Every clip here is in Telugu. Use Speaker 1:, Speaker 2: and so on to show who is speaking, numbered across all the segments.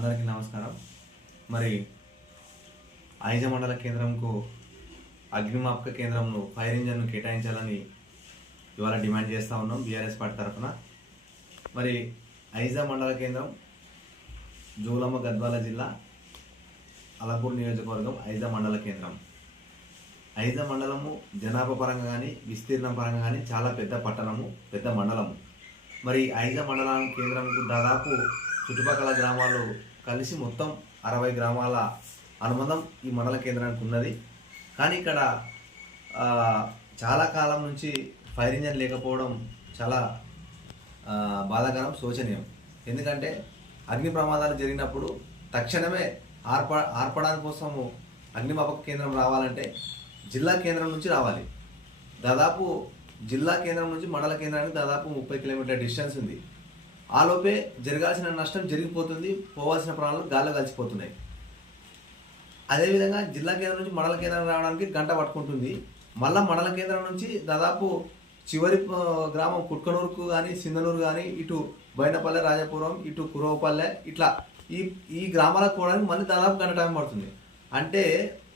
Speaker 1: అందరికీ నమస్కారం. మరి ఐజ మండల కేంద్రంకు అగ్నిమాపక కేంద్రంను ఫైర్ ఇంజన్ను కేటాయించాలని ఇవాళ డిమాండ్ చేస్తూ ఉన్నాం బీఆర్ఎస్ పార్టీ తరఫున. మరి ఐజా మండల కేంద్రం జూలమ్మ గద్వాల జిల్లా అలపూర్ నియోజకవర్గం ఐజా మండల కేంద్రం. ఐజా మండలము జనాభా పరంగా కానీ విస్తీర్ణం పరంగా కానీ చాలా పెద్ద పట్టణము పెద్ద మండలము. మరి ఐజా మండలం కేంద్రంకు దాదాపు చుట్టుపక్కల గ్రామాలు కలిసి మొత్తం అరవై గ్రామాల అనుబంధం ఈ మండల కేంద్రానికి ఉన్నది. కానీ ఇక్కడ చాలా కాలం నుంచి ఫైర్ ఇంజన్ లేకపోవడం చాలా బాధాకరం శోచనీయం. ఎందుకంటే అగ్ని ప్రమాదాలు జరిగినప్పుడు తక్షణమే ఆర్ప ఆర్పడానికి కోసము అగ్నిమాపక కేంద్రం రావాలంటే జిల్లా కేంద్రం నుంచి రావాలి. దాదాపు జిల్లా కేంద్రం నుంచి మండల కేంద్రానికి దాదాపు ముప్పై కిలోమీటర్ డిస్టెన్స్ ఉంది. ఆలోపే జరగాల్సిన నష్టం జరిగిపోతుంది పోవాల్సిన ప్రాణాలు గాల్లో కలిసిపోతున్నాయి. అదేవిధంగా జిల్లా కేంద్రం నుంచి మండల కేంద్రం రావడానికి గంట పట్టుకుంటుంది. మళ్ళా మండల కేంద్రం నుంచి దాదాపు చివరి గ్రామం కుట్కనూరుకు కానీ సింధనూరు కానీ ఇటు బైనపల్లె రాజపురం ఇటు కురవపల్లె ఇట్లా ఈ ఈ గ్రామాలకు పోవడానికి మళ్ళీ దాదాపు గంట టైం పడుతుంది. అంటే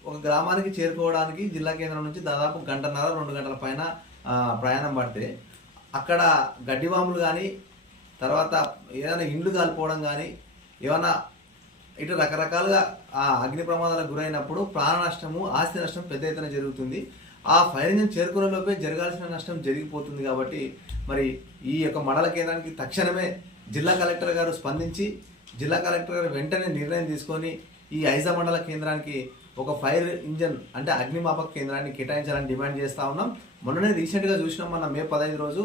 Speaker 1: ఒక గ్రామానికి చేరుకోవడానికి జిల్లా కేంద్రం నుంచి దాదాపు గంటన్నర రెండు గంటల పైన ప్రయాణం పడితే అక్కడ గడ్డివాములు కానీ తర్వాత ఏదైనా ఇండ్లు కాలిపోవడం కానీ ఏమైనా ఇటు రకరకాలుగా ఆ అగ్ని ప్రమాదాలకు గురైనప్పుడు ప్రాణ నష్టము ఆస్తి నష్టం పెద్ద ఎత్తున జరుగుతుంది. ఆ ఫైర్ ఇంజిన్ చేరుకునే లోపే జరగాల్సిన నష్టం జరిగిపోతుంది కాబట్టి మరి ఈ యొక్క మండల కేంద్రానికి తక్షణమే జిల్లా కలెక్టర్ గారు స్పందించి జిల్లా కలెక్టర్ గారు వెంటనే నిర్ణయం తీసుకొని ఈ ఐజా మండల కేంద్రానికి ఒక ఫైర్ ఇంజన్ అంటే అగ్నిమాపక కేంద్రాన్ని కేటాయించాలని డిమాండ్ చేస్తా ఉన్నాం. మొన్ననే రీసెంట్గా చూసినాం మన మే పదహైదు రోజు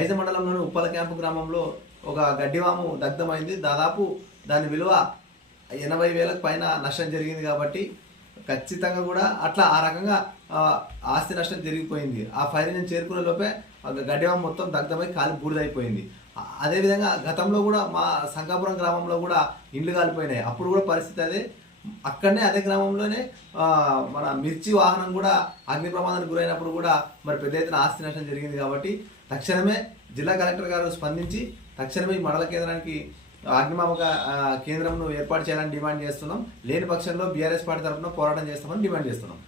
Speaker 1: ఐజా మండలంలోని ఉప్పల క్యాంపు గ్రామంలో ఒక గడ్డివాము దగ్ధమైంది. దాదాపు దాని విలువ ఎనభై వేలకు పైన నష్టం జరిగింది కాబట్టి ఖచ్చితంగా కూడా అట్లా ఆ రకంగా ఆస్తి నష్టం జరిగిపోయింది. ఆ ఫైర్ ఇంజిన్ చేరుకునే లోపే గడ్డివాము మొత్తం దగ్ధమై కాలు బూడిదైపోయింది. అదేవిధంగా గతంలో కూడా మా సంకాపురం గ్రామంలో కూడా ఇండ్లు కాలిపోయినాయి. అప్పుడు కూడా పరిస్థితి అదే. అక్కడనే అదే గ్రామంలోనే మన మిర్చి వాహనం కూడా అగ్ని ప్రమాదానికి గురైనప్పుడు కూడా మరి పెద్ద ఎత్తున ఆస్తి నష్టం జరిగింది కాబట్టి తక్షణమే జిల్లా కలెక్టర్ గారు స్పందించి తక్షణమే ఈ మండల కేంద్రానికి అగ్నిమాపక కేంద్రంను ఏర్పాటు చేయాలని డిమాండ్ చేస్తున్నాం. లేని పక్షంలో బీఆర్ఎస్ పార్టీ తరఫున పోరాటం చేస్తామని డిమాండ్ చేస్తున్నాం.